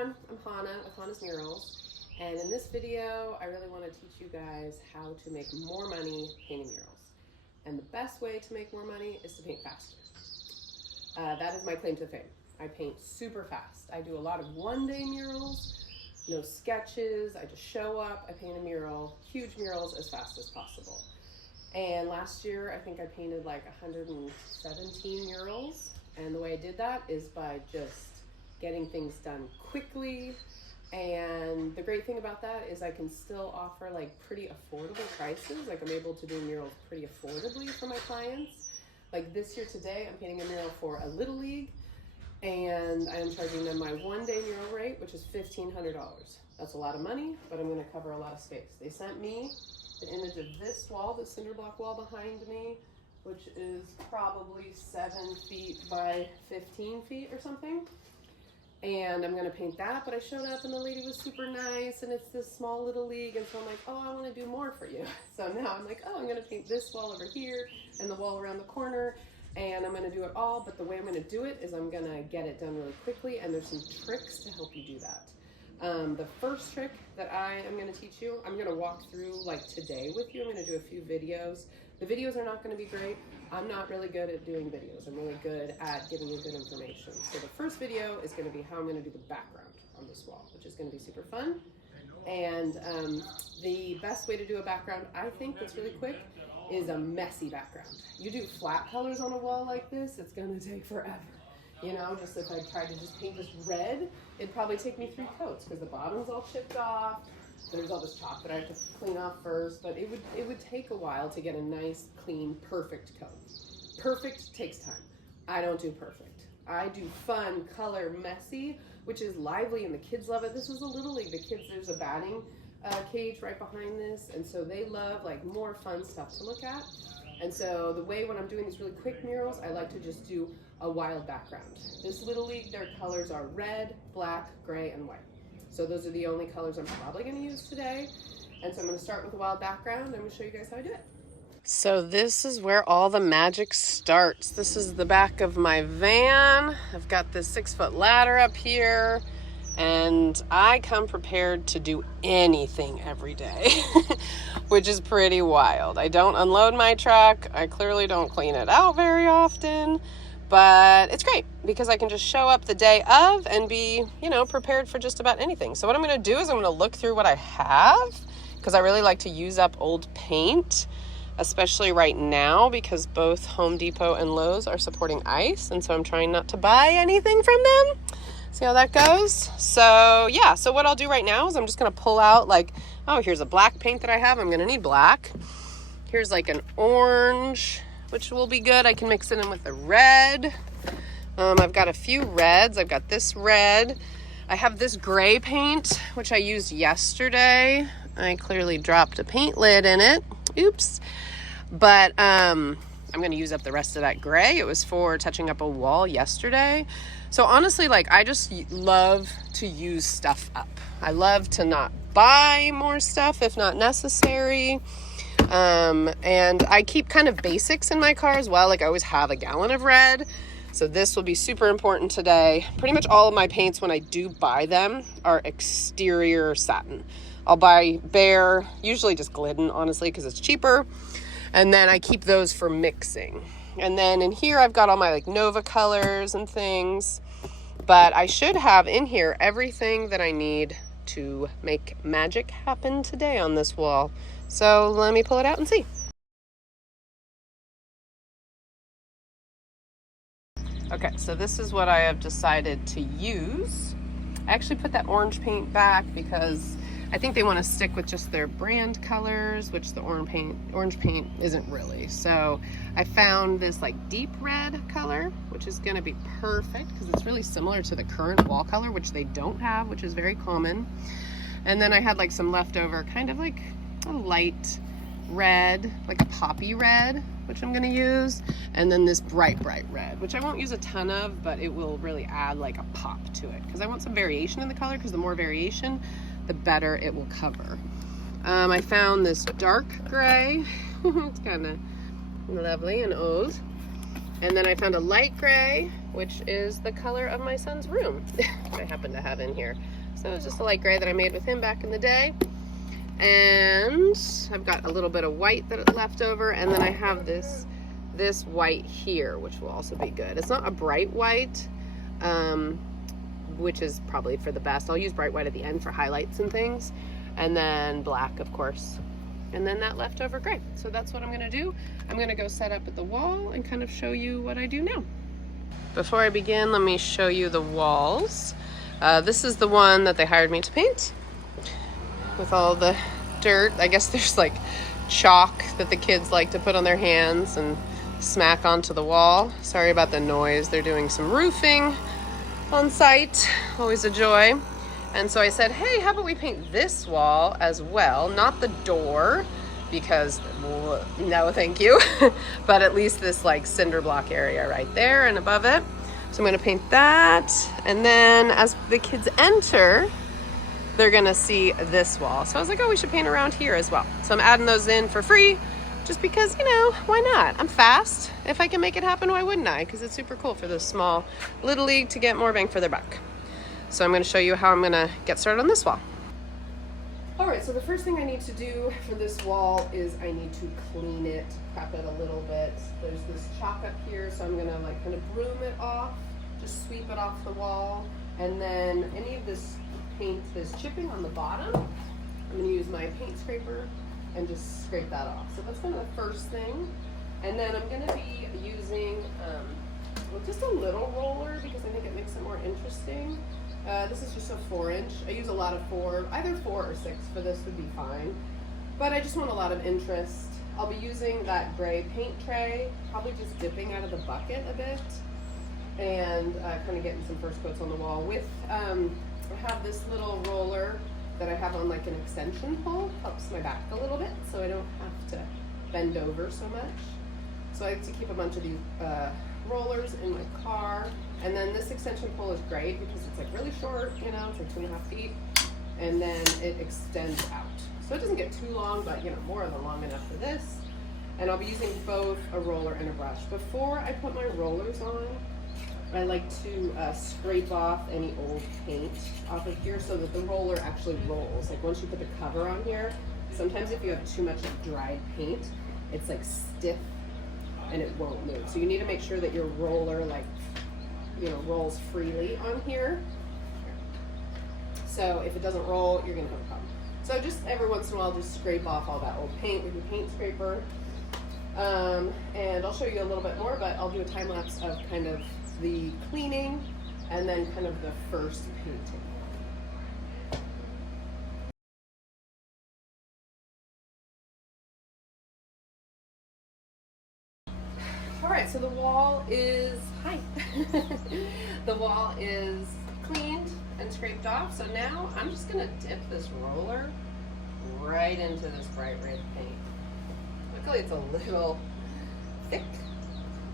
everyone, I'm Hannah with Hannah's Murals, and in this video I really want to teach you guys how to make more money painting murals. And the best way to make more money is to paint faster. That is my claim to fame. I paint super fast. I do a lot of one-day murals, no sketches, I just show up, I paint a mural, huge murals as fast as possible. And last year I think I painted like 117 murals, and the way I did that is by just getting things done quickly. And the great thing about that is I can still offer like pretty affordable prices. Like I'm able to do murals pretty affordably for my clients. Like this year today, I'm painting a mural for a Little League, and I am charging them my one-day mural rate, which is $1,500. That's a lot of money, but I'm gonna cover a lot of space. They sent me the image of this wall, the cinder block wall behind me, which is probably 7 feet by 15 feet or something. And I'm gonna paint that, but I showed up and the lady was super nice, and it's this small Little League, and so I'm like, oh, I wanna do more for you. So now I'm like, oh, I'm gonna paint this wall over here and the wall around the corner, and I'm gonna do it all, but the way I'm gonna do it is I'm gonna get it done really quickly, and there's some tricks to help you do that. The first trick that I am gonna teach you, I'm gonna walk through like today with you. I'm gonna do a few videos. The videos are not gonna be great. I'm not really good at doing videos. I'm really good at giving you good information. So the first video is gonna be how I'm gonna do the background on this wall, which is gonna be super fun. And the best way to do a background, I think, that's really quick, is a messy background. You do flat colors on a wall like this, it's gonna take forever. You know, just if I tried to just paint this red, it'd probably take me 3 coats because the bottom's all chipped off. There's all this chalk that I have to clean off first, but it would take a while to get a nice, clean, perfect coat. Perfect takes time. I don't do perfect. I do fun, color, messy, which is lively, and the kids love it. This is a Little League. The kids, there's a batting cage right behind this, and so they love like more fun stuff to look at. And so the way when I'm doing these really quick murals, I like to just do a wild background. This Little League, their colors are red, black, gray, and white. So those are the only colors I'm probably gonna use today. And so I'm gonna start with a wild background, and I'm gonna show you guys how I do it. So this is where all the magic starts. This is the back of my van. I've got this 6-foot ladder up here, and I come prepared to do anything every day, which is pretty wild. I don't unload my truck. I clearly don't clean it out very often. But it's great because I can just show up the day of and be, prepared for just about anything. So what I'm going to do is I'm going to look through what I have, because I really like to use up old paint, especially right now because both Home Depot and Lowe's are supporting ice. And so I'm trying not to buy anything from them. See how that goes? So yeah, so what I'll do right now is I'm just going to pull out like, oh, here's a black paint that I have. I'm going to need black. Here's like an orange, which will be good. I can mix it in with the red. I've got a few reds. I've got this red. I have this gray paint, which I used yesterday. I clearly dropped a paint lid in it. Oops. But I'm going to use up the rest of that gray. It was for touching up a wall yesterday. So honestly, like, I just love to use stuff up. I love to not buy more stuff if not necessary. And I keep kind of basics in my car as well. Like I always have a gallon of red. So this will be super important today. Pretty much all of my paints, when I do buy them, are exterior satin. I'll buy bare, usually just Glidden, honestly, because it's cheaper. And then I keep those for mixing. And then in here, I've got all my like Nova colors and things. But I should have in here everything that I need to make magic happen today on this wall. So let me pull it out and see. Okay, so this is what I have decided to use. I actually put that orange paint back because I think they want to stick with just their brand colors, which the orange paint isn't really. So I found this like deep red color, which is going to be perfect because it's really similar to the current wall color, which they don't have, which is very common. And then I had like some leftover kind of like a light red, like a poppy red, which I'm going to use. And then this bright red, which I won't use a ton of, but it will really add like a pop to it because I want some variation in the color, because the more variation, the better it will cover. I found this dark gray. It's kind of lovely and old. And then I found a light gray, which is the color of my son's room, which I happen to have in here. So it was just a light gray that I made with him back in the day. And I've got a little bit of white that left over, and then I have this white here, which will also be good. It's not a bright white, which is probably for the best. I'll use bright white at the end for highlights and things, and then black, of course, and then that leftover gray. So that's what I'm gonna do. I'm gonna go set up at the wall and kind of show you what I do now. Before I begin, let me show you the walls. This is the one that they hired me to paint with all the dirt. I guess there's like chalk that the kids like to put on their hands and smack onto the wall. Sorry about the noise. They're doing some roofing on site. Always a joy. And so I said, hey, how about we paint this wall as well? Not the door, because no, thank you. But at least this like cinder block area right there and above it. So I'm gonna paint that. And then as the kids enter, they're gonna see this wall. So I was like, oh, we should paint around here as well. So I'm adding those in for free, just because, you know, why not? I'm fast. If I can make it happen, why wouldn't I? Because it's super cool for this small little league to get more bang for their buck. So I'm gonna show you how I'm gonna get started on this wall. All right, so the first thing I need to do for this wall is I need to clean it, prep it a little bit. There's this chalk up here, so I'm gonna like kind of broom it off, just sweep it off the wall. And then any of this paint is chipping on the bottom, I'm going to use my paint scraper and just scrape that off. So that's kind of the first thing. And then I'm going to be using just a little roller because I think it makes it more interesting. This is just a 4-inch. I use a lot of 4, either 4 or 6 for this would be fine. But I just want a lot of interest. I'll be using that gray paint tray, probably just dipping out of the bucket a bit and kind of getting some first coats on the wall with I have this little roller that I have on like an extension pole, helps my back a little bit so I don't have to bend over so much. So I like to keep a bunch of these rollers in my car. And then this extension pole is great because it's like really short, you know, it's like 2.5 feet, and then it extends out. So it doesn't get too long, but you know, more than long enough for this. And I'll be using both a roller and a brush. Before I put my rollers on, I like to scrape off any old paint off of here so that the roller actually rolls. Like once you put the cover on here, sometimes if you have too much dried paint, it's like stiff and it won't move. So you need to make sure that your roller like, you know, rolls freely on here. So if it doesn't roll, you're gonna have a problem. So just every once in a while, just scrape off all that old paint with your paint scraper. And I'll show you a little bit more, but I'll do a time lapse of kind of the cleaning and then kind of the first painting. All right, so the wall is, the wall is cleaned and scraped off. So now I'm just gonna dip this roller right into this bright red paint. Luckily it's a little thick,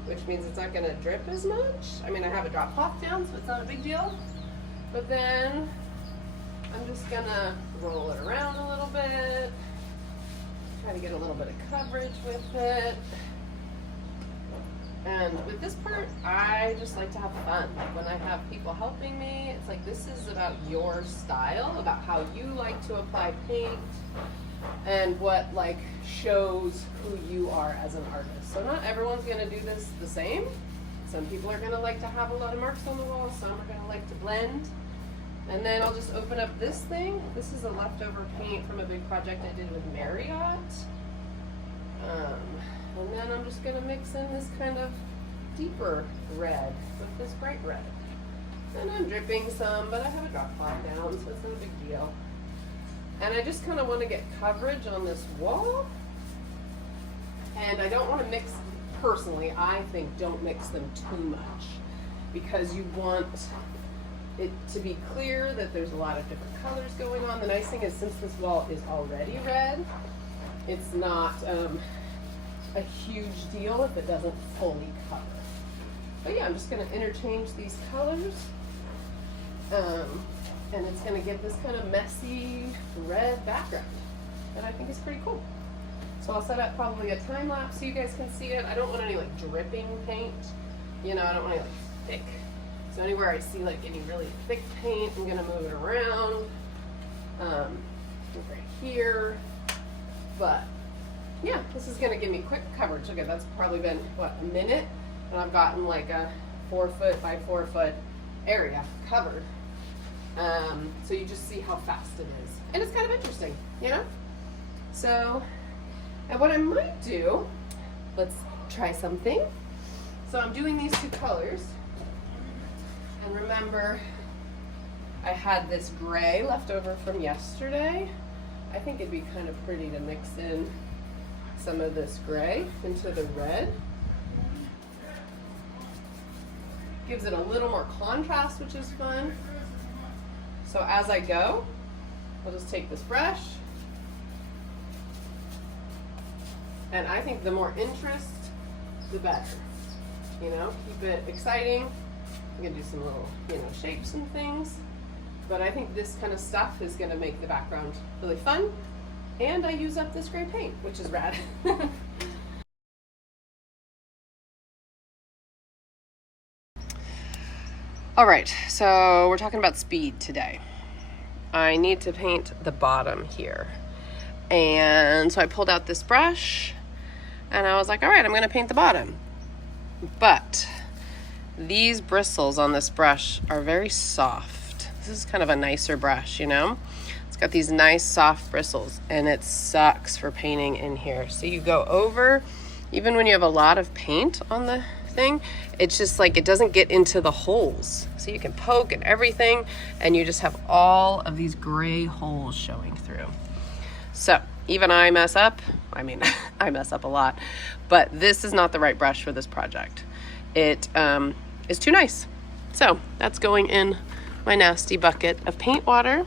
which means it's not gonna drip as much. I mean, I have a drop cloth down, so it's not a big deal. But then I'm just gonna roll it around a little bit, try to get a little bit of coverage with it. And with this part, I just like to have fun. Like when I have people helping me, it's like this is about your style, about how you like to apply paint and what like shows who you are as an artist. So not everyone's gonna do this the same. Some people are gonna like to have a lot of marks on the wall, some are gonna like to blend. And then I'll just open up this thing. This is a leftover paint from a big project I did with Marriott. And then I'm just gonna mix in this kind of deeper red with this bright red. And I'm dripping some, but I have a drop cloth down, so it's not a big deal. And I just kind of want to get coverage on this wall. And I don't want to mix, personally, I think don't mix them too much because you want it to be clear that there's a lot of different colors going on. The nice thing is since this wall is already red, it's not a huge deal if it doesn't fully cover. But yeah, I'm just going to interchange these colors. And it's going to give this kind of messy red background that I think is pretty cool. So I'll set up probably a time lapse so you guys can see it. I don't want any like dripping paint. You know, I don't want any like thick. So anywhere I see like any really thick paint, I'm gonna move it around. Right here. But yeah, this is gonna give me quick coverage. Okay, that's probably been, what, a minute? And I've gotten like a 4 foot by 4 foot area covered. So you just see how fast it is. And it's kind of interesting, you know? So, and what I might do, let's try something. So I'm doing these two colors. And remember, I had this gray left over from yesterday. I think it'd be kind of pretty to mix in some of this gray into the red. Gives it a little more contrast, which is fun. So as I go, I'll just take this brush. And I think the more interest, the better. You know, keep it exciting. I'm gonna do some little, you know, shapes and things. But I think this kind of stuff is gonna make the background really fun. And I use up this gray paint, which is rad. All right, so we're talking about speed today. I need to paint the bottom here. And so I pulled out this brush and I was like, all right, I'm gonna paint the bottom. But these bristles on this brush are very soft. This is kind of a nicer brush, you know? It's got these nice soft bristles and it sucks for painting in here. So you go over, even when you have a lot of paint on the thing, it's just like it doesn't get into the holes. So you can poke and everything and you just have all of these gray holes showing through. So even I mess up. I mean, I mess up a lot, but this is not the right brush for this project. It is too nice. So that's going in my nasty bucket of paint water.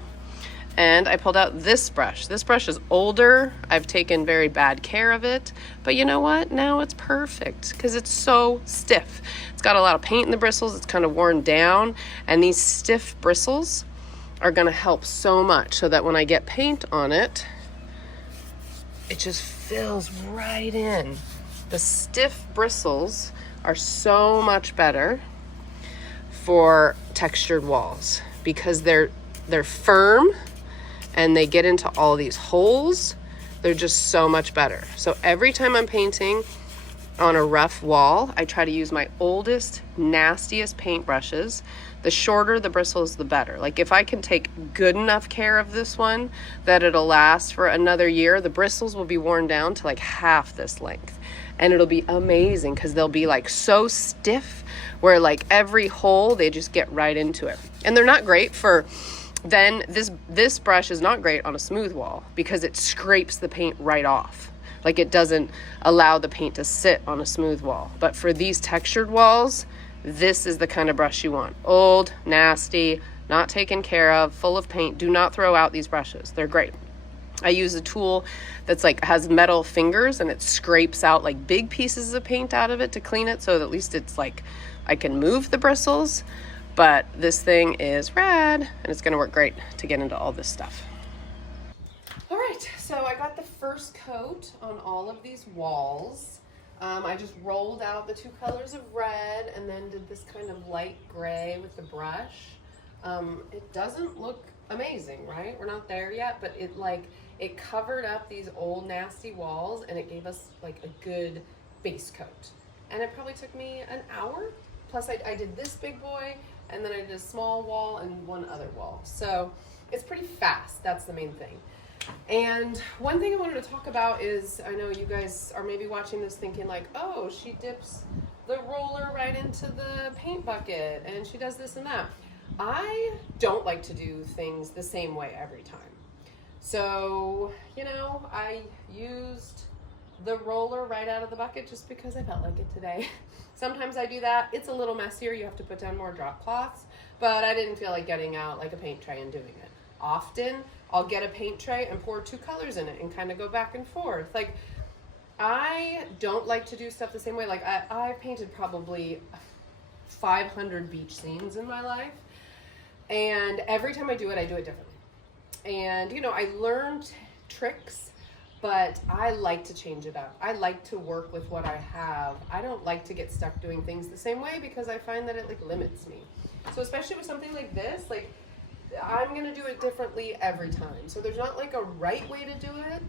And I pulled out this brush. This brush is older. I've taken very bad care of it. But you know what? Now it's perfect because it's so stiff. It's got a lot of paint in the bristles. It's kind of worn down. And these stiff bristles are going to help so much so that when I get paint on it, it just fills right in. The stiff bristles are so much better for textured walls because they're firm and they get into all these holes. They're just so much better. So every time I'm painting on a rough wall, I try to use my oldest, nastiest paintbrushes. The shorter the bristles, the better. Like if I can take good enough care of this one that it'll last for another year, the bristles will be worn down to like half this length. And it'll be amazing because they'll be like so stiff where like every hole, they just get right into it. And they're not great for, then this brush is not great on a smooth wall because it scrapes the paint right off. Like it doesn't allow the paint to sit on a smooth wall. But for these textured walls, this is the kind of brush you want. Old, nasty, not taken care of, full of paint. Do not throw out these brushes. They're great. I use a tool that's like has metal fingers and it scrapes out like big pieces of paint out of it to clean it so that at least it's like I can move the bristles. But this thing is rad and it's gonna work great to get into all this stuff. All right, so I got the first coat on all of these walls. I just rolled out the two colors of red and then did this kind of light gray with the brush. It doesn't look amazing, right? We're not there yet, but it covered up these old nasty walls and it gave us like a good base coat. And it probably took me an hour. Plus I did this big boy and then I did a small wall and one other wall. So it's pretty fast, that's the main thing. And one thing I wanted to talk about is, I know you guys are maybe watching this thinking like, oh, she dips the roller right into the paint bucket and she does this and that. I don't like to do things the same way every time. So, you know, I used the roller right out of the bucket just because I felt like it today. Sometimes I do that. It's a little messier. You have to put down more drop cloths, but I didn't feel like getting out like a paint tray and doing it. Often I'll get a paint tray and pour two colors in it and kind of go back and forth. Like, I don't like to do stuff the same way. Like I've painted probably 500 beach scenes in my life. And every time I do it differently. And, you know, I learned tricks but I like to change it up. I like to work with what I have. I don't like to get stuck doing things the same way because I find that it like limits me. So especially with something like this, like I'm gonna do it differently every time. So there's not like a right way to do it.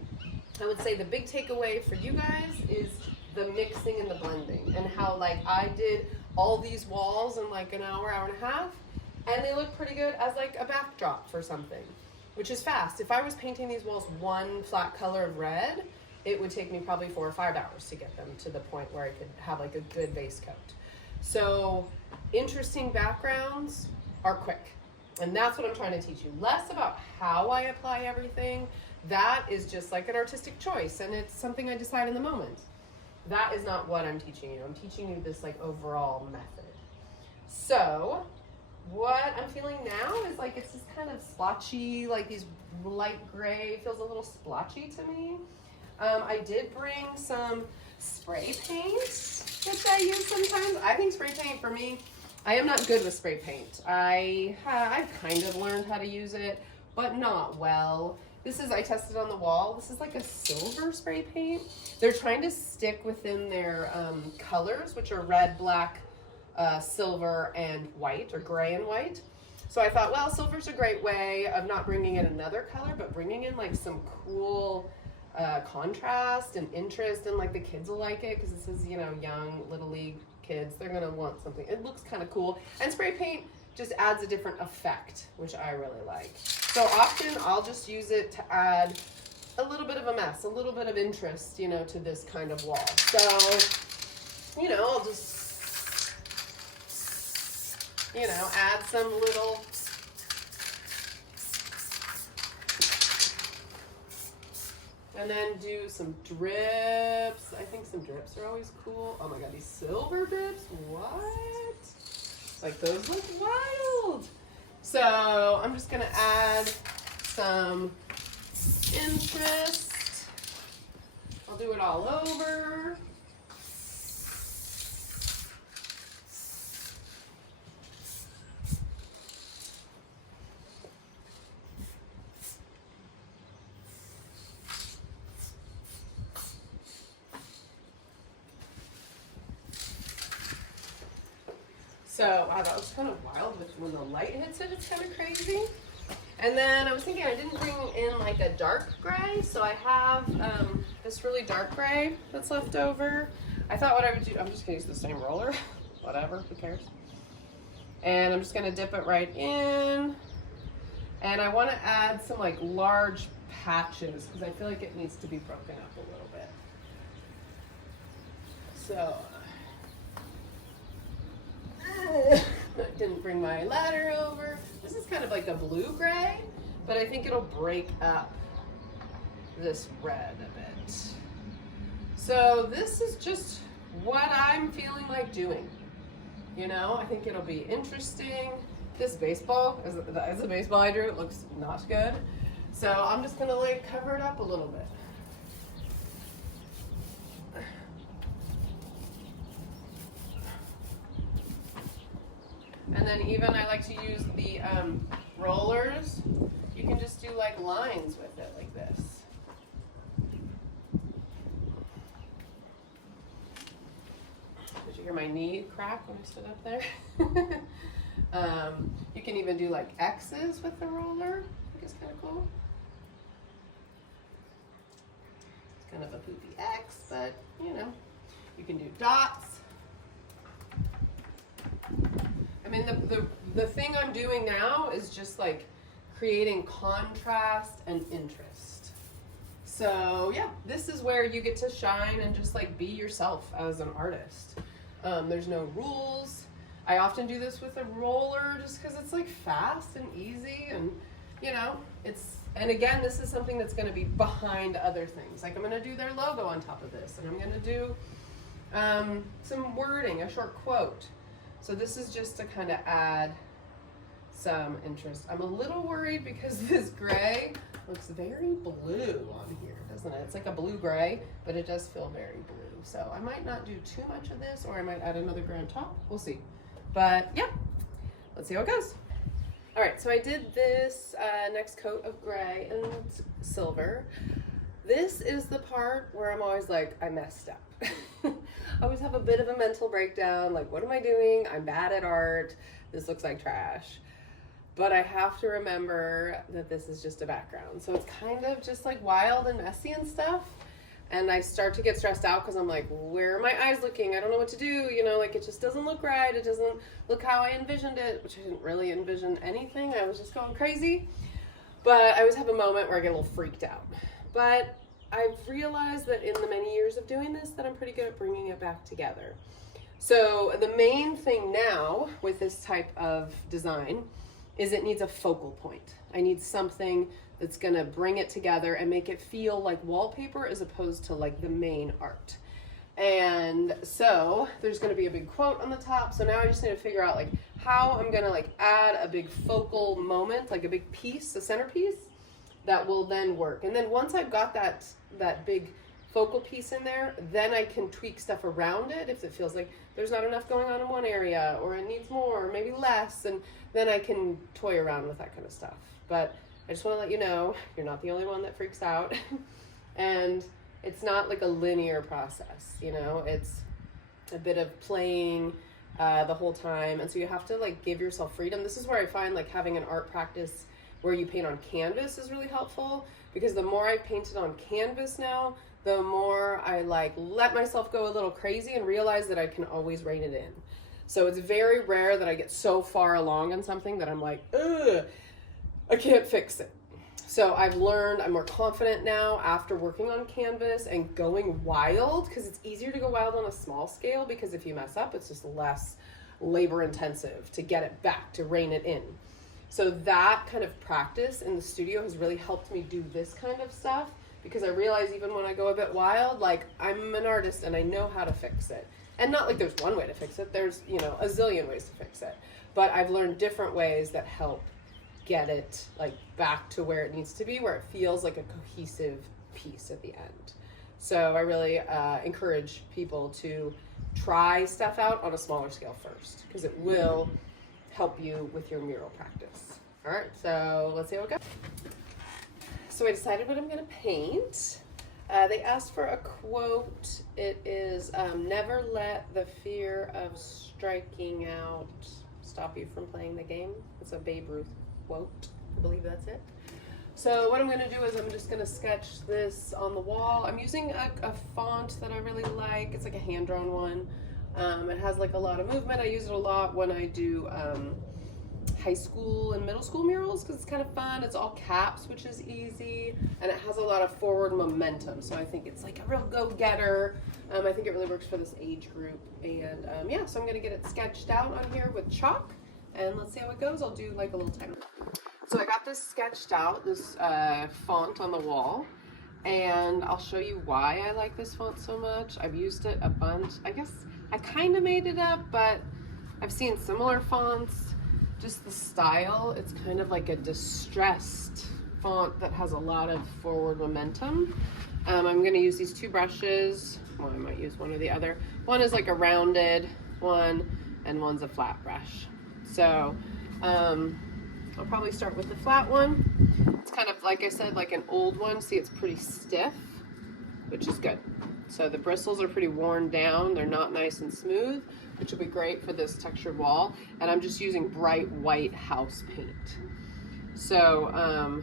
I would say the big takeaway for you guys is the mixing and the blending, and how like I did all these walls in like an hour, hour and a half, and they look pretty good as like a backdrop for something, which is fast. If I was painting these walls one flat color of red, it would take me probably 4 or 5 hours to get them to the point where I could have like a good base coat. So interesting backgrounds are quick. And that's what I'm trying to teach you. Less about how I apply everything. That is just like an artistic choice, and it's something I decide in the moment. That is not what I'm teaching you. I'm teaching you this like overall method. So what I'm feeling now is like it's just kind of splotchy, like these light gray, feels a little splotchy to me. I did bring some spray paint, which I use sometimes. I think spray paint for me, I am not good with spray paint. I've kind of learned how to use it, but not well. This is, I tested on the wall. This is like a silver spray paint. They're trying to stick within their colors, which are red, black, silver, and white, or gray and white. So I thought, well, silver's a great way of not bringing in another color, but bringing in like some cool contrast and interest, and like the kids will like it because this is, you know, young Little League kids. They're gonna want something. It looks kind of cool, and spray paint just adds a different effect, which I really like. So often I'll just use it to add a little bit of a mess, a little bit of interest, you know, to this kind of wall. So, you know, I'll just, you know, add some little and then do some drips. I think some drips are always cool. Oh my God, these silver drips, what? Like those look wild. So I'm just gonna add some interest. I'll do it all over. So wow, that was kind of wild when the light hits it, it's kind of crazy. And then I was thinking I didn't bring in like a dark gray, so I have this really dark gray that's left over. I thought what I would do, I'm just gonna use the same roller, whatever, who cares? And I'm just gonna dip it right in. And I wanna add some like large patches because I feel like it needs to be broken up a little bit. So, I didn't bring my ladder over. This is kind of like a blue gray, but I think it'll break up this red a bit. So this is just what I'm feeling like doing. You know, I think it'll be interesting. This baseball, is the baseball I drew, it looks not good. So I'm just gonna like cover it up a little bit. And then even I like to use the rollers. You can just do like lines with it like this. Did you hear my knee crack when I stood up there? You can even do like X's with the roller. I think it's kind of cool. It's kind of a poopy X, but you know, you can do dots. I mean, the thing I'm doing now is just like creating contrast and interest. So yeah, this is where you get to shine and just like be yourself as an artist. There's no rules. I often do this with a roller just because it's like fast and easy, and you know, and again, this is something that's going to be behind other things. Like I'm going to do their logo on top of this, and I'm going to do some wording, a short quote. So this is just to kind of add some interest. I'm a little worried because this gray looks very blue on here, doesn't it? It's like a blue gray, but it does feel very blue. So I might not do too much of this, or I might add another gray on top. We'll see. But yeah, let's see how it goes. All right, so I did this next coat of gray and silver. this is the part where I'm always like, I messed up. I always have a bit of a mental breakdown, like, what am I doing? I'm bad at art. This looks like trash. But I have to remember that this is just a background. So it's kind of just like wild and messy and stuff. And I start to get stressed out because I'm like, where are my eyes looking? I don't know what to do. You know, like it just doesn't look right. It doesn't look how I envisioned it, which I didn't really envision anything. I was just going crazy. But I always have a moment where I get a little freaked out. But I've realized that in the many years of doing this, that I'm pretty good at bringing it back together. So the main thing now with this type of design is it needs a focal point. I need something that's gonna bring it together and make it feel like wallpaper as opposed to like the main art. And so there's gonna be a big quote on the top. So now I just need to figure out like how I'm gonna like add a big focal moment, like a big piece, a centerpiece that will then work. And then once I've got that big focal piece in there, then I can tweak stuff around it if it feels like there's not enough going on in one area or it needs more or maybe less, and then I can toy around with that kind of stuff. But I just want to let you know, you're not the only one that freaks out. And it's not like a linear process, you know, it's a bit of playing the whole time. And so you have to like give yourself freedom. This is where I find like having an art practice where you paint on canvas is really helpful, because the more I've painted on canvas now, the more I like let myself go a little crazy and realize that I can always rein it in. So it's very rare that I get so far along in something that I'm like, ugh, I can't fix it. So I've learned, I'm more confident now after working on canvas and going wild, because it's easier to go wild on a small scale, because if you mess up, it's just less labor intensive to get it back, to rein it in. So that kind of practice in the studio has really helped me do this kind of stuff, because I realize even when I go a bit wild, like I'm an artist and I know how to fix it. And not like there's one way to fix it, there's, you know, a zillion ways to fix it. But I've learned different ways that help get it like back to where it needs to be, where it feels like a cohesive piece at the end. So I really encourage people to try stuff out on a smaller scale first, because it will help you with your mural practice. All right, so let's see how it goes. So I decided what I'm gonna paint. They asked for a quote. It is, never let the fear of striking out stop you from playing the game. It's a Babe Ruth quote, I believe that's it. So what I'm gonna do is I'm just gonna sketch this on the wall. I'm using a font that I really like. It's like a hand-drawn one. It has like a lot of movement. I use it a lot when I do high school and middle school murals, because it's kind of fun. It's all caps, which is easy, and it has a lot of forward momentum. So I think it's like a real go-getter. I think it really works for this age group. And yeah, so I'm gonna get it sketched out on here with chalk, and let's see how it goes. I'll do like a little timer. So I got this sketched out, this font on the wall, and I'll show you why I like this font so much. I've used it a bunch. I guess I kind of made it up, but I've seen similar fonts. Just the style, it's kind of like a distressed font that has a lot of forward momentum. I'm gonna use these two brushes. Well, I might use one or the other. One is like a rounded one, and one's a flat brush. So I'll probably start with the flat one. It's kind of, like I said, like an old one. See, it's pretty stiff, which is good. So the bristles are pretty worn down. They're not nice and smooth, which will be great for this textured wall. And I'm just using bright white house paint. So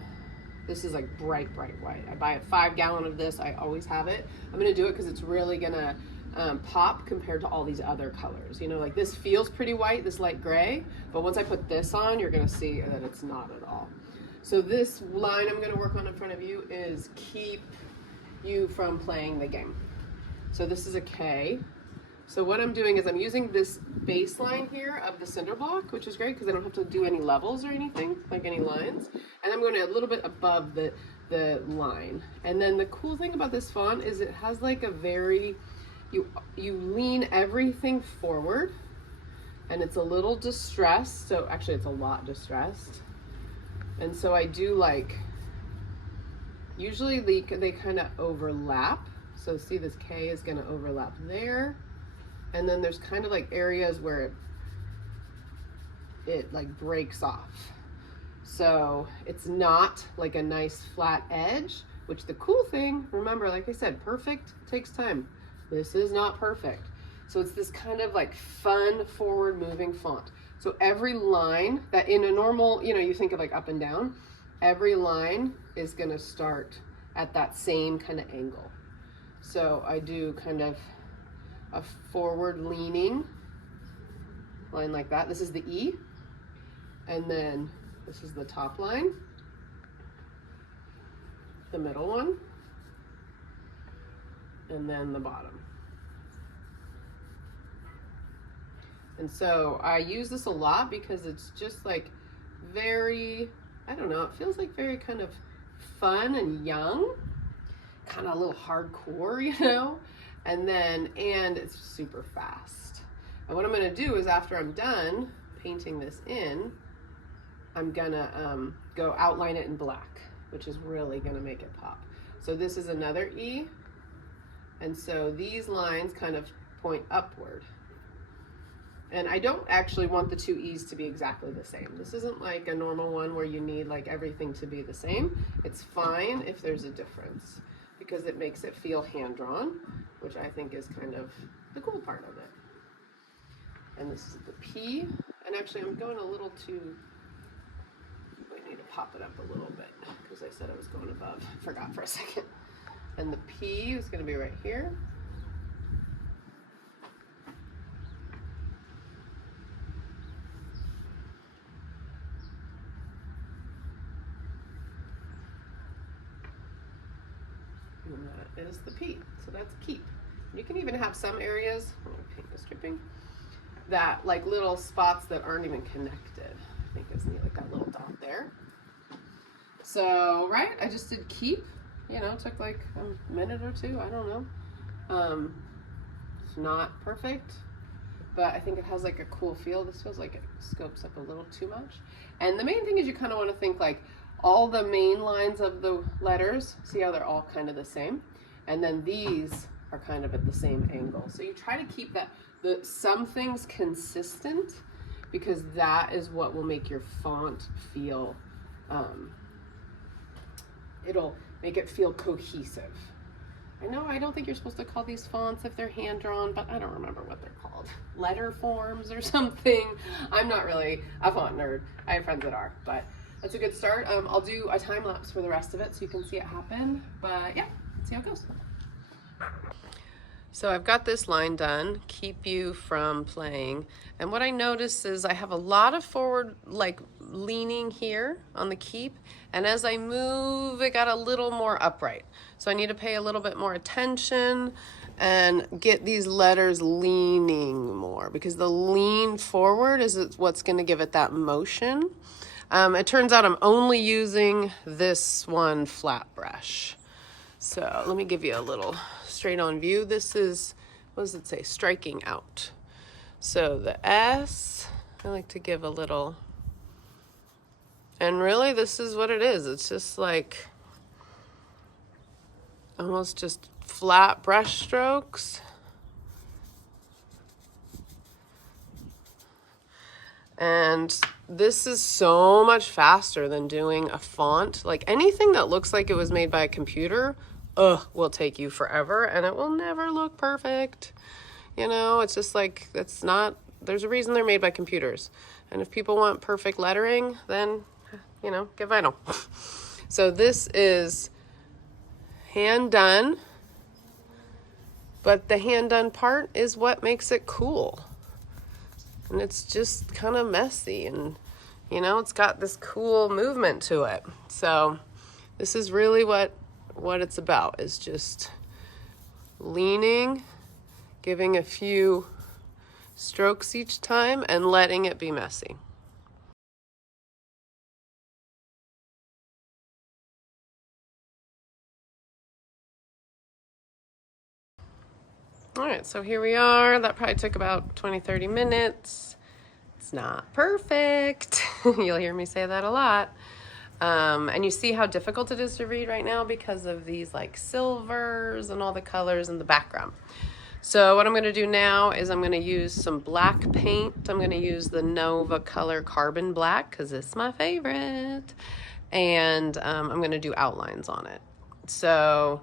this is like bright white. I buy a 5-gallon of this. I always have it. I'm gonna do it because it's really gonna pop compared to all these other colors. You know, like this feels pretty white, this light gray, but once I put this on, you're gonna see that it's not at all. So this line I'm gonna work on in front of you is keep you from playing the game. So this is a K. So what I'm doing is I'm using this baseline here of the cinder block, which is great because I don't have to do any levels or anything, like any lines. And I'm going a little bit above the line. And then the cool thing about this font is it has like a very, you lean everything forward, and it's a little distressed. So actually it's a lot distressed. And so I do like, usually they kind of overlap. So see, this K is going to overlap there. And then there's kind of like areas where it like breaks off. So it's not like a nice flat edge, which the cool thing, remember, like I said, perfect takes time. This is not perfect. So it's this kind of like fun forward moving font. So every line that in a normal, you know, you think of like up and down, every line is gonna start at that same kind of angle. So I do kind of a forward leaning line like that. This is the E. And then this is the top line, the middle one, and then the bottom. And so I use this a lot because it's just like very, I don't know, it feels like very kind of fun and young, kind of a little hardcore, you know, and it's super fast. And what I'm gonna do is after I'm done painting this in, I'm gonna go outline it in black, which is really gonna make it pop. So this is another E, and so these lines kind of point upward. And I don't actually want the two E's to be exactly the same. This isn't like a normal one where you need like everything to be the same. It's fine if there's a difference because it makes it feel hand-drawn, which I think is kind of the cool part of it. And this is the P, and actually I'm going a little too, I need to pop it up a little bit because I said I was going above, forgot for a second. And the P is gonna be right here. And that is the P, so that's keep. You can even have some areas, I'm gonna paint this dripping, that like little spots that aren't even connected. I think it's neat, like that little dot there. So, right, I just did keep, you know, it took like a minute or two, I don't know. It's not perfect, but I think it has like a cool feel. This feels like it scopes up a little too much. And the main thing is you kind of want to think like all the main lines of the letters, see how they're all kind of the same? And then these are kind of at the same angle. So you try to keep that, some things consistent because that is what will make your font feel, it'll make it feel cohesive. I know I don't think you're supposed to call these fonts if they're hand-drawn, but I don't remember what they're called. Letter forms or something. I'm not really a font nerd. I have friends that are, but that's a good start. I'll do a time lapse for the rest of it so you can see it happen, but yeah, let's see how it goes. So I've got this line done, keep you from playing. And what I notice is I have a lot of forward, like leaning here on the keep. And as I move, it got a little more upright. So I need to pay a little bit more attention and get these letters leaning more because the lean forward is what's gonna give it that motion. It turns out I'm only using this one flat brush. So let me give you a little straight on view. This is, what does it say? Striking out. So the S, I like to give a little, and really this is what it is. It's just like almost just flat brush strokes. And this is so much faster than doing a font. Like anything that looks like it was made by a computer, will take you forever and it will never look perfect. You know, it's just like, it's not, there's a reason they're made by computers. And if people want perfect lettering, then, you know, get vinyl. So this is hand done, but the hand done part is what makes it cool. And it's just kind of messy and, you know, it's got this cool movement to it. So this is really what it's about, is just leaning, giving a few strokes each time and letting it be messy. All right, so here we are. That probably took about 20-30 minutes. It's not perfect. You'll hear me say that a lot. And you see how difficult it is to read right now because of these like silvers and all the colors in the background. So what I'm going to do now is I'm going to use some black paint. I'm going to use the Nova Color Carbon Black because it's my favorite. And I'm going to do outlines on it. So,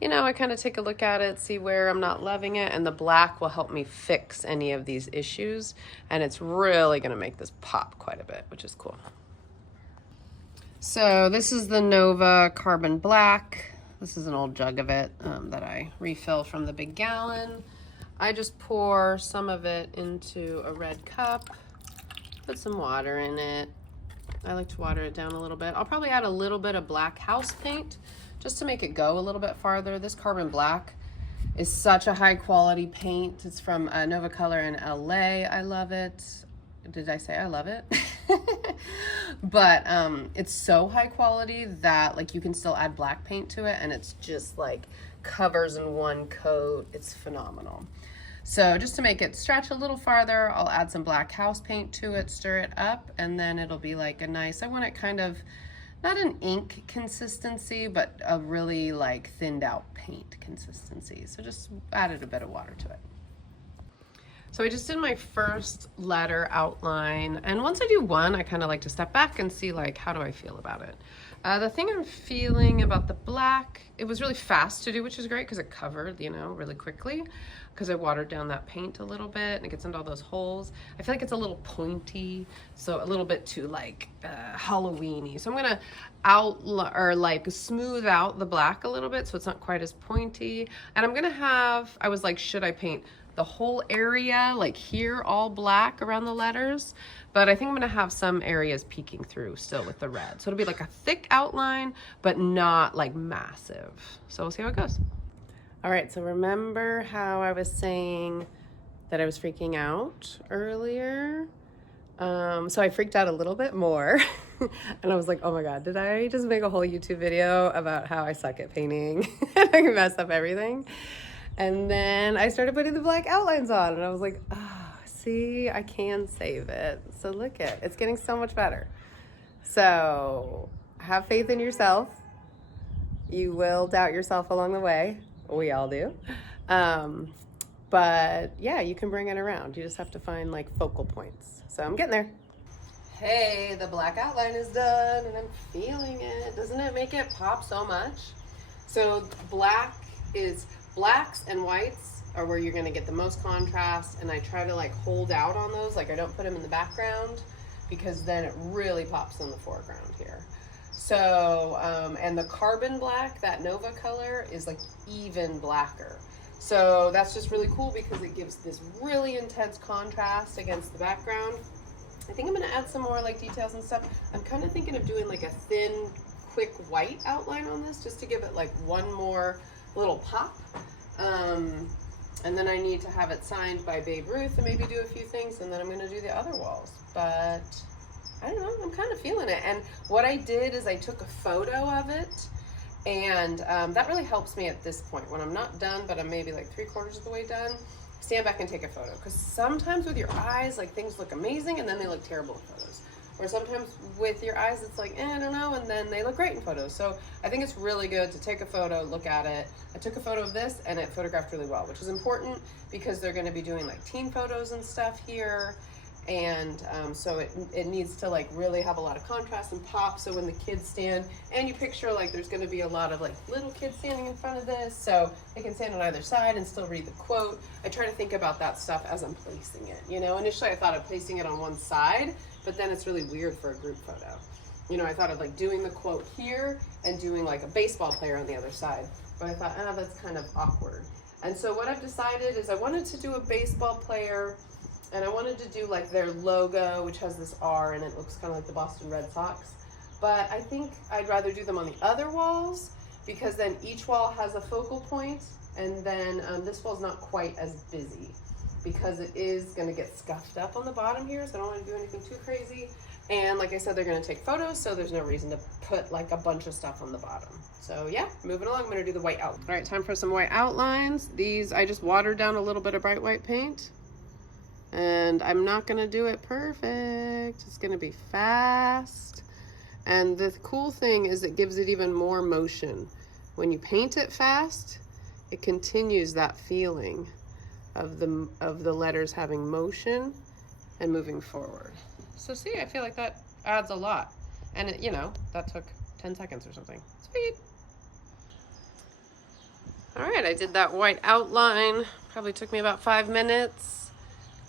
you know, I kind of take a look at it, see where I'm not loving it, and the black will help me fix any of these issues. And it's really gonna make this pop quite a bit, which is cool. So this is the Nova Carbon Black. This is an old jug of it that I refill from the big gallon. I just pour some of it into a red cup, put some water in it. I like to water it down a little bit. I'll probably add a little bit of black house paint just to make it go a little bit farther. This Carbon Black is such a high quality paint. It's from Nova Color in LA. I love it. Did I say I love it? But it's so high quality that like you can still add black paint to it and it's just like covers in one coat. It's phenomenal. So just to make it stretch a little farther, I'll add some black house paint to it, stir it up, and then it'll be like a nice, I want it kind of, not an ink consistency, but a really like thinned out paint consistency. So just added a bit of water to it. So I just did my first letter outline, and once I do one, I kind of like to step back and see like, how do I feel about it? The thing I'm feeling about the black, it was really fast to do, which is great because it covered, you know, really quickly because I watered down that paint a little bit and it gets into all those holes. I feel like it's a little pointy, so a little bit too like Halloween-y. So I'm gonna smooth out the black a little bit so it's not quite as pointy. And I'm gonna have, I was like, should I paint the whole area like here all black around the letters? But I think I'm gonna have some areas peeking through still with the red. So it'll be like a thick outline, but not like massive. So we'll see how it goes. All right, so remember how I was saying that I was freaking out earlier? So I freaked out a little bit more and I was like, oh my God, did I just make a whole YouTube video about how I suck at painting and I mess up everything? And then I started putting the black outlines on and I was like, oh, see, I can save it. So look at, it's getting so much better. So have faith in yourself. You will doubt yourself along the way. We all do. But yeah, you can bring it around. You just have to find like focal points. So I'm getting there. Hey, the black outline is done and I'm feeling it. Doesn't it make it pop so much? So blacks and whites are where you're gonna get the most contrast, and I try to like hold out on those, like I don't put them in the background because then it really pops in the foreground here. So, and the Carbon Black, that Nova color, is like even blacker. So that's just really cool because it gives this really intense contrast against the background. I think I'm gonna add some more like details and stuff. I'm kind of thinking of doing like a thin, quick white outline on this just to give it like one more little pop. And then I need to have it signed by Babe Ruth and maybe do a few things, and then I'm gonna do the other walls. But I don't know, I'm kind of feeling it. And what I did is I took a photo of it, and that really helps me at this point. When I'm not done, but I'm maybe like 3/4 of the way done, stand back and take a photo. Because sometimes with your eyes, like things look amazing and then they look terrible in photos. Or sometimes with your eyes, it's like, I don't know, and then they look great in photos. So I think it's really good to take a photo, look at it. I took a photo of this and it photographed really well, which is important because they're gonna be doing like teen photos and stuff here. And so it needs to like really have a lot of contrast and pop. So when the kids stand, and you picture like there's gonna be a lot of like little kids standing in front of this, so they can stand on either side and still read the quote. I try to think about that stuff as I'm placing it. You know, initially I thought of placing it on one side, but then it's really weird for a group photo. You know, I thought of like doing the quote here and doing like a baseball player on the other side. But I thought, that's kind of awkward. And so what I've decided is I wanted to do a baseball player, and I wanted to do like their logo, which has this R and it looks kind of like the Boston Red Sox. But I think I'd rather do them on the other walls because then each wall has a focal point, and then this wall's not quite as busy because it is gonna get scuffed up on the bottom here, so I don't wanna do anything too crazy. And like I said, they're gonna take photos, so there's no reason to put like a bunch of stuff on the bottom. So yeah, moving along, I'm gonna do the white outline. All right, time for some white outlines. These, I just watered down a little bit of bright white paint. And I'm not gonna do it perfect. It's gonna be fast. And the cool thing is it gives it even more motion. When you paint it fast, it continues that feeling of the letters having motion and moving forward. So see, I feel like that adds a lot. And it, you know, that took 10 seconds or something. Sweet. All right, I did that white outline. Probably took me about 5 minutes.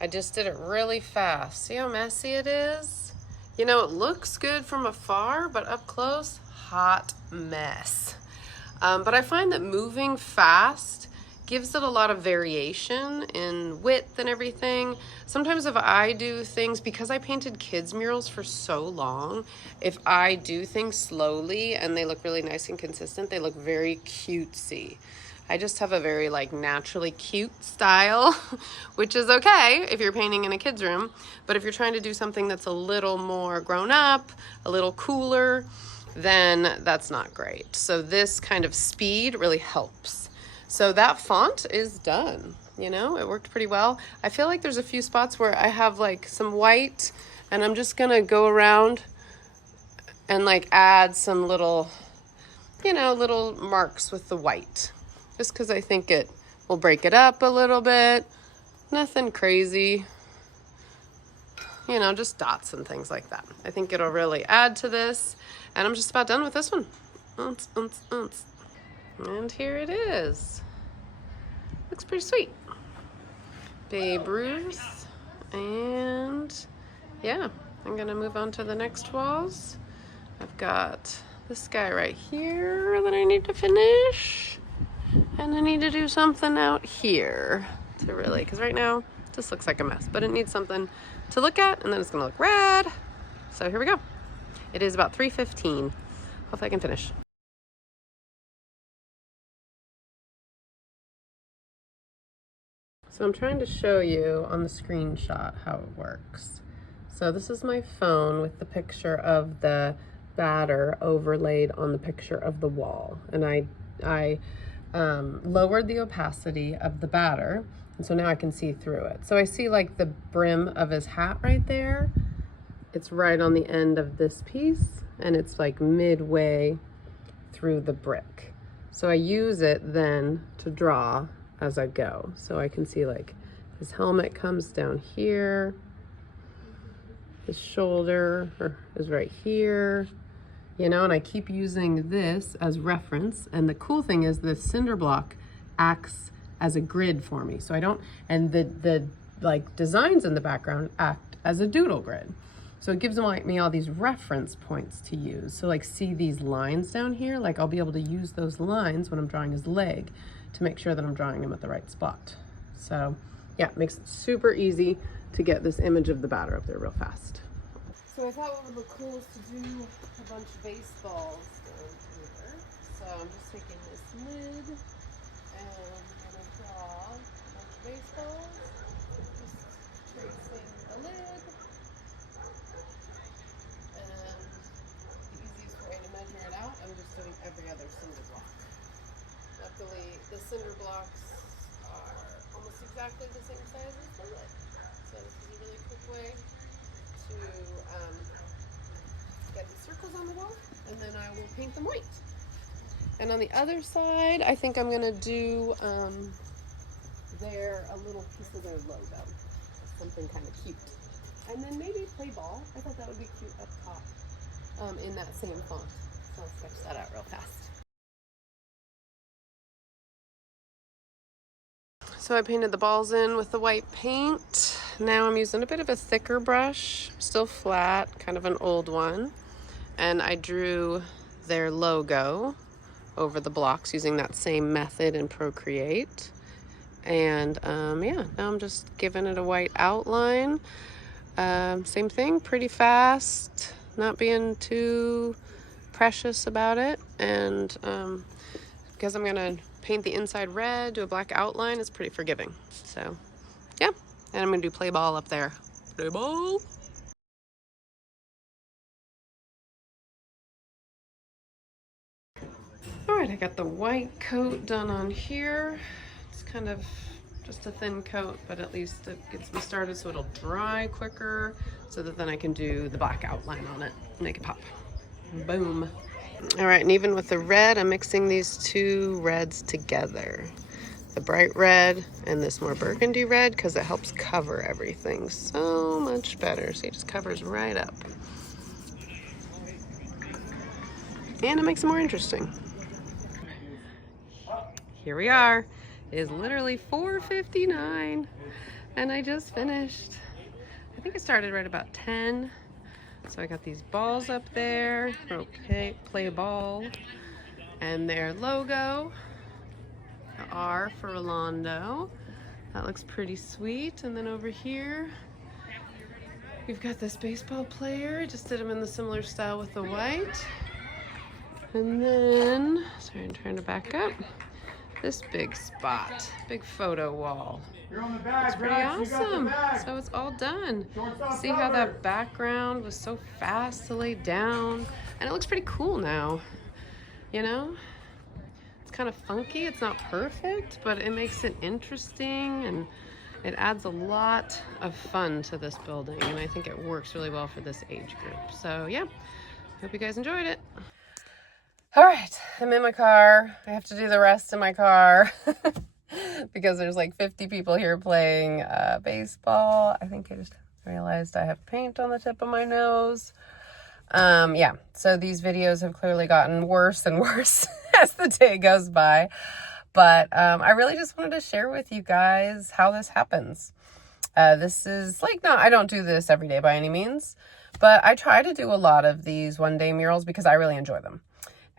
I just did it really fast. See how messy it is? You know, it looks good from afar, but up close, hot mess. But I find that moving fast gives it a lot of variation in width and everything. Sometimes if I do things, because I painted kids murals for so long, if I do things slowly and they look really nice and consistent, they look very cutesy. I just have a very like naturally cute style, which is okay if you're painting in a kid's room. But if you're trying to do something that's a little more grown up, a little cooler, then that's not great. So this kind of speed really helps. So that font is done. You know, it worked pretty well. I feel like there's a few spots where I have like some white, and I'm just gonna go around and like add some little, you know, little marks with the white. Just because I think it will break it up a little bit. Nothing crazy. You know, just dots and things like that. I think it'll really add to this. And I'm just about done with this one. And here it is. Looks pretty sweet. Babe Ruth. And yeah, I'm gonna move on to the next walls. I've got this guy right here that I need to finish. And I need to do something out here to really, because right now this looks like a mess, but it needs something to look at, and then it's gonna look rad. So here we go. It is about 3:15. Hopefully I can finish. So I'm trying to show you on the screenshot how it works. So this is my phone with the picture of the batter overlaid on the picture of the wall. And I lowered the opacity of the batter, and so now I can see through it. So I see like the brim of his hat right there. It's right on the end of this piece, and it's like midway through the brick. So I use it then to draw as I go. So I can see like his helmet comes down here, his shoulder is right here, you know, and I keep using this as reference. And the cool thing is the cinder block acts as a grid for me. So I don't, and the like designs in the background act as a doodle grid. So it gives me all these reference points to use. So like see these lines down here, like I'll be able to use those lines when I'm drawing his leg to make sure that I'm drawing him at the right spot. So yeah, it makes it super easy to get this image of the batter up there real fast. So I thought what would look cool is to do a bunch of baseballs down here. So I'm just taking this lid and I'm gonna draw a bunch of baseballs. Just tracing the lid. And the easiest way to measure it out, I'm just doing every other cinder block. Luckily, the cinder blocks are almost exactly the same size as the lid. So this is a really quick way to get the circles on the wall, and then I will paint them white. And on the other side, I think I'm gonna do a little piece of their logo, something kind of cute. And then maybe play ball. I thought that would be cute up top in that same font. So I'll sketch that out real fast. So I painted the balls in with the white paint. Now I'm using a bit of a thicker brush, still flat, kind of an old one. And I drew their logo over the blocks using that same method in Procreate. And yeah, now I'm just giving it a white outline. Same thing, pretty fast, not being too precious about it. And because I'm gonna paint the inside red, do a black outline, it's pretty forgiving. So yeah, and I'm gonna do play ball up there. Play ball. All right, I got the white coat done on here. It's kind of just a thin coat, but at least it gets me started so it'll dry quicker, so that then I can do the black outline on it, make it pop. Boom. All right, and even with the red, I'm mixing these two reds together. The bright red and this more burgundy red, because it helps cover everything so much better. See, it just covers right up. And it makes it more interesting. here we are. It is literally 4:59 and I just finished. I think I started right about 10. So I got these balls up there, play ball, and their logo, the R for Rolando. That looks pretty sweet. And then over here, we've got this baseball player. I just did him in the similar style with the white. And then, sorry, I'm trying to back up. This big spot, big photo wall. It's pretty awesome. So it's all done. See how that background was so fast to lay down? And it looks pretty cool now, you know? It's kind of funky. It's not perfect, but it makes it interesting and it adds a lot of fun to this building. And I think it works really well for this age group. So yeah, hope you guys enjoyed it. All right, I'm in my car. I have to do the rest in my car because there's like 50 people here playing baseball. I think I just realized I have paint on the tip of my nose. Yeah, so these videos have clearly gotten worse and worse as the day goes by. But I really just wanted to share with you guys how this happens. This is like, I don't do this every day by any means, but I try to do a lot of these one-day murals because I really enjoy them.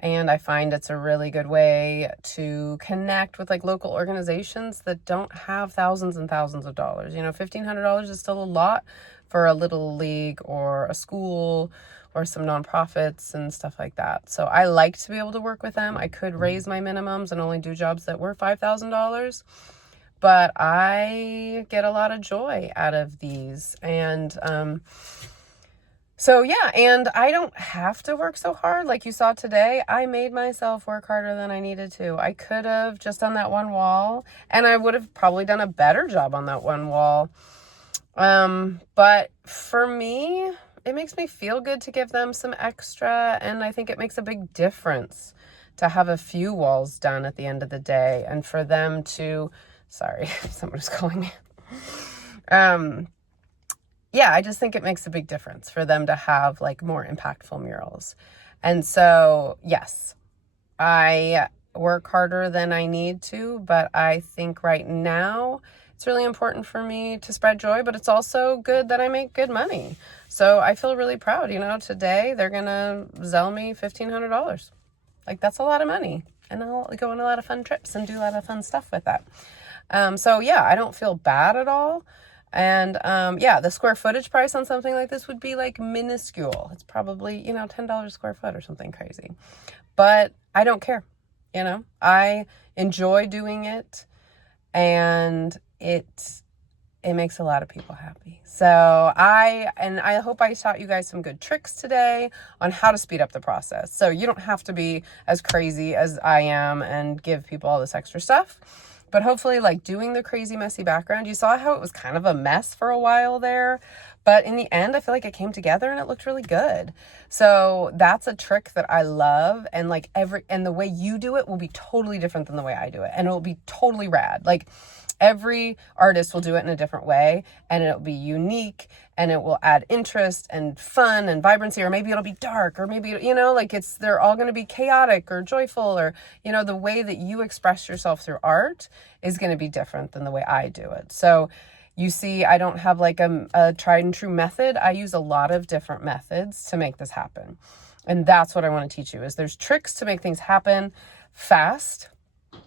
And I find it's a really good way to connect with like local organizations that don't have thousands and thousands of dollars. You know, $1,500 is still a lot for a little league or a school or some nonprofits and stuff like that. So I like to be able to work with them. I could raise my minimums and only do jobs that were $5,000, but I get a lot of joy out of these. And, so yeah, and I don't have to work so hard. Like you saw today, I made myself work harder than I needed to. I could have just done that one wall, and I would have probably done a better job on that one wall. But for me, it makes me feel good to give them some extra, and I think it makes a big difference to have a few walls done at the end of the day, and for them to, sorry, someone's calling me. Yeah, I just think it makes a big difference for them to have like more impactful murals. And so, yes, I work harder than I need to, but I think right now it's really important for me to spread joy, but it's also good that I make good money. So I feel really proud, you know, today they're going to sell me $1,500. Like that's a lot of money, and I'll go on a lot of fun trips and do a lot of fun stuff with that. So yeah, I don't feel bad at all. And, yeah, the square footage price on something like this would be like minuscule. It's probably, you know, $10 a square foot or something crazy, but I don't care. You know, I enjoy doing it, and it makes a lot of people happy. So I hope I taught you guys some good tricks today on how to speed up the process. So you don't have to be as crazy as I am and give people all this extra stuff. But hopefully, like doing the crazy messy background, you saw how it was kind of a mess for a while there. But in the end, I feel like it came together and it looked really good. So that's a trick that I love. And like and the way you do it will be totally different than the way I do it. And it will be totally rad. Like every artist will do it in a different way, and it'll be unique, and it will add interest and fun and vibrancy, or maybe it'll be dark, or maybe, you know, like they're all going to be chaotic or joyful, or, you know, the way that you express yourself through art is going to be different than the way I do it. So you see, I don't have like a tried and true method. I use a lot of different methods to make this happen. And that's what I want to teach you, is there's tricks to make things happen fast.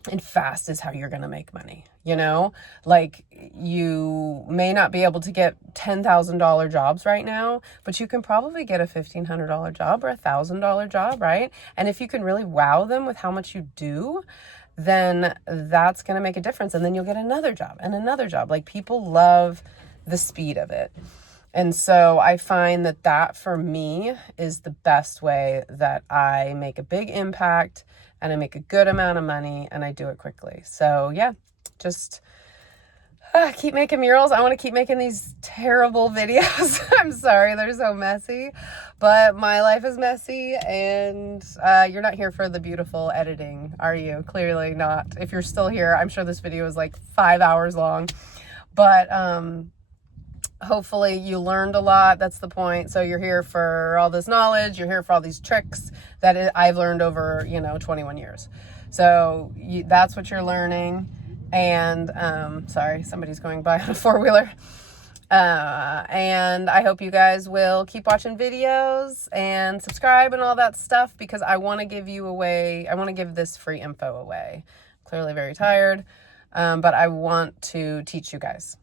And fast is how you're going to make money. You know, like you may not be able to get $10,000 jobs right now, but you can probably get a $1,500 job or a $1,000 job, right? And if you can really wow them with how much you do, then that's going to make a difference. And then you'll get another job and another job. Like people love the speed of it. And so I find that for me is the best way that I make a big impact, and I make a good amount of money, and I do it quickly. So yeah, just keep making murals. I want to keep making these terrible videos. I'm sorry, they're so messy, but my life is messy, and you're not here for the beautiful editing, are you? Clearly not. If you're still here, I'm sure this video is like 5 hours long, but hopefully you learned a lot. That's the point. So you're here for all this knowledge. You're here for all these tricks that I've learned over, 21 years. So that's what you're learning. And sorry, somebody's going by on a four-wheeler. And I hope you guys will keep watching videos and subscribe and all that stuff, because I want to give you away. I want to give this free info away. Clearly very tired, but I want to teach you guys.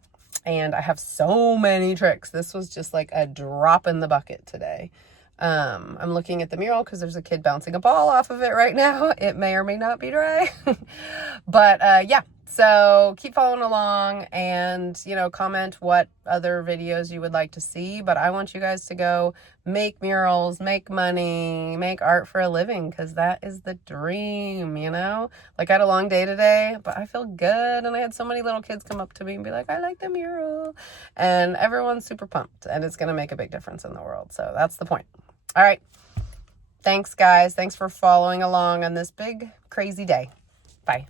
And I have so many tricks. This was just like a drop in the bucket today. I'm looking at the mural because there's a kid bouncing a ball off of it right now. It may or may not be dry. But yeah, so keep following along and, you know, comment what other videos you would like to see. But I want you guys to go make murals, make money, make art for a living, because that is the dream, you know? Like, I had a long day today, but I feel good. And I had so many little kids come up to me and be like, I like the mural. And everyone's super pumped, and it's going to make a big difference in the world. So that's the point. All right. Thanks, guys. Thanks for following along on this big, crazy day.